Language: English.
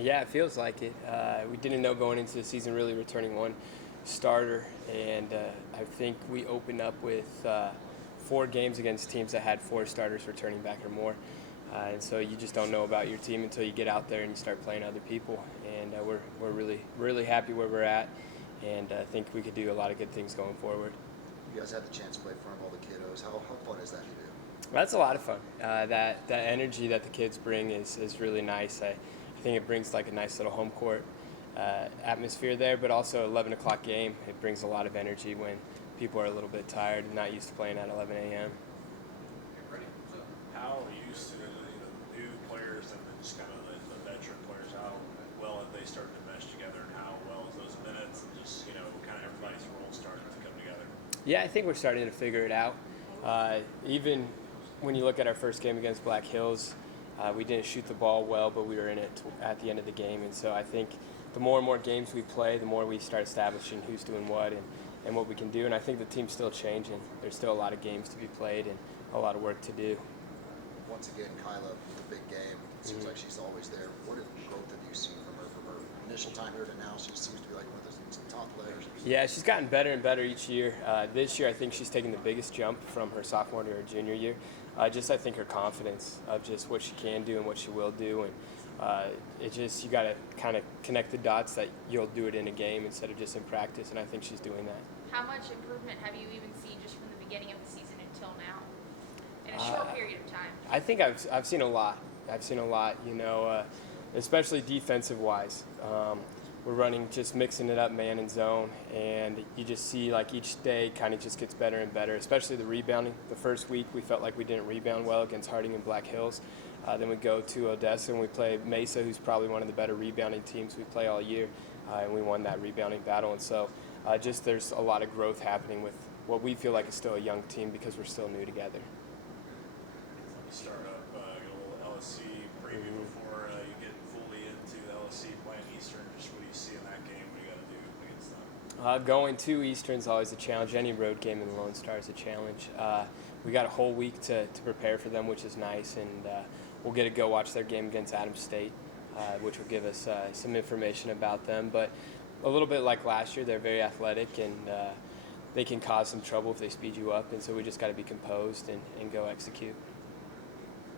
Yeah, it feels like it. We didn't know going into the season really returning one starter, and I think we opened up with 4 games against teams that had 4 starters returning back or more. And so you just don't know about your team until you get out there and you start playing other people. And we're really happy where we're at, and I think we could do a lot of good things going forward. You guys had the chance to play in front of all the kiddos. How fun is that to do? That's a lot of fun. That energy that the kids bring is really nice. I think it brings like a nice little home court atmosphere there, but also 11 o'clock game. It brings a lot of energy when people are a little bit tired and not used to playing at 11 a.m. How used to the new players and then just kind of the veteran players, how well have they started to mesh together, and how well is those minutes and just kind of everybody's roles starting to come together? Yeah, I think we're starting to figure it out. Even when you look at our first game against Black Hills, we didn't shoot the ball well, but we were in it at the end of the game. And so I think the more and more games we play, the more we start establishing who's doing what and what we can do. And I think the team's still changing. There's still a lot of games to be played and a lot of work to do. Once again, Kyla, the big game. It seems like she's always there. What growth have you seen from her initial time here to now? She seems to be like one of those top players. Yeah, she's gotten better and better each year. This year, I think she's taken the biggest jump from her sophomore to her junior year. I think her confidence of just what she can do and what she will do, and you got to kind of connect the dots that you'll do it in a game instead of just in practice, and I think she's doing that. How much improvement have you even seen just from the beginning of the season until now, in a short period of time? I think I've seen a lot. I've seen a lot, especially defensive-wise. We're running, just mixing it up man and zone, and you just see like each day kind of just gets better and better, especially the rebounding. The first week we felt like we didn't rebound well against Harding and Black Hills. Then we go to Odessa and we play Mesa, who's probably one of the better rebounding teams we play all year, and we won that rebounding battle. And so there's a lot of growth happening with what we feel like is still a young team because we're still new together. Let me start up a little LSC preview before you get fully into the LSC playing Eastern. Just what do you see in that game? What do you got to do against them? Going to Eastern's always a challenge. Any road game in the Lone Star is a challenge. We got a whole week to prepare for them, which is nice, and we'll get to go watch their game against Adams State, which will give us some information about them. But a little bit like last year, they're very athletic, and they can cause some trouble if they speed you up, and so we just got to be composed and go execute.